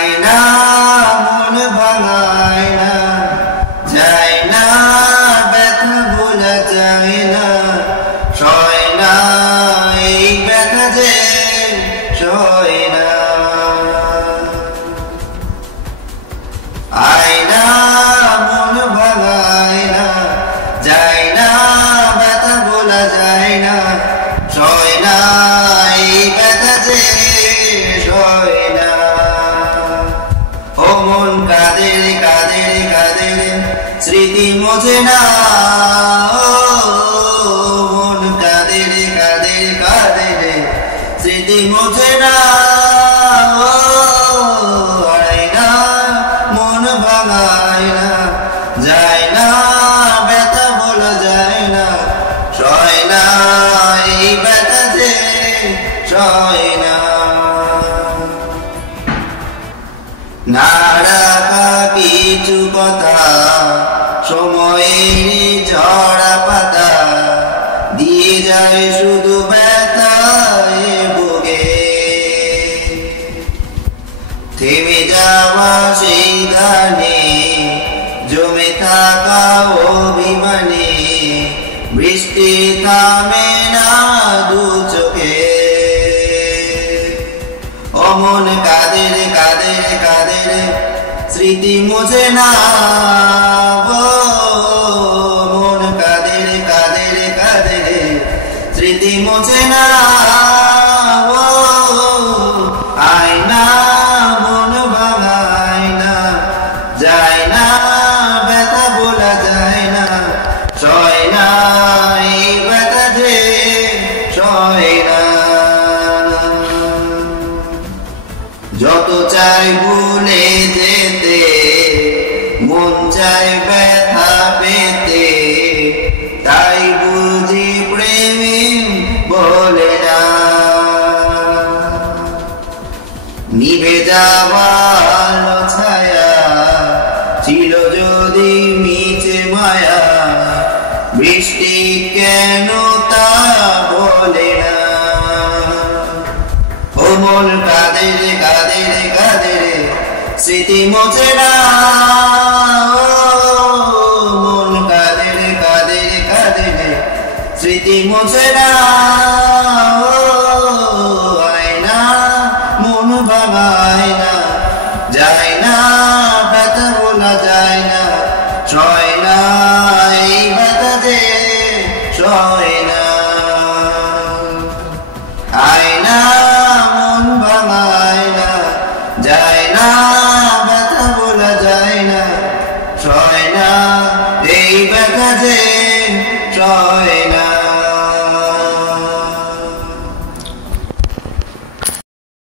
আয় না মন ভাঙায় না, যায় না ব্যথা ভোলা যায় না, সয় না এই ব্যথা যে সয় না। আয় না মন ভাঙায় না, যায় না ব্যথা ভোলা যায় না, সয় না এই ব্যথা যে সয় না। ও মন কাঁদে রে কাঁদে রে কাঁদে রে, স্মৃতি মোছে না। ও মন কাঁদে রে কাঁদে রে কাঁদে রে, স্মৃতি মোছে না। আয় না মন ভাঙায় না, যায় না ব্যথা ভোলা যায় না, সয় না এই ব্যথা যে সয় না। না রাখা কিছু কথা সময়ের ঝরা পাতা, দিয়ে যায় শুধু ব্যথায় বুকে। থেমে যাওয়া সেই গানে, জমে থাকা অভিমানে, বৃষ্টি থামে না দু চোখে। ও মন কাঁদে রে কাঁদে রে কাঁদে রে, স্মৃতি মোছে না। মন কাঁদে রে কাঁদে রে কাঁদে রে, স্মৃতি মোছে না। আয় না মন ভাঙায় না, যায় না ব্যথা ভোলা যায় না, সয় না এই ব্যথা যে সয় না। যত চাই ভুলে যেতে, মন চায় ব্যথা পেতে, তাই বুঝি প্রেমী বলে না। নিভে যাওয়া আলো ছায়া ছিল যদি মিছে মায়া, বৃষ্টি কেন তা বলে না। ও মন কাঁদে রে কাঁদে রে কাঁদে রে, স্মৃতি মোছে না। মন কাঁদে রে কাঁদে রে কাঁদে রে, স্মৃতি মোছে না। আয় না মন ভাঙায় না, যায় না ব্যথা ভোলা যায় না, সয় না এই ব্যথা যে সয় না। আয় না মন ভাঙায় না, যায় না ব্যথা ভোলা যায় না, সয় না এই ব্যথা যে সয়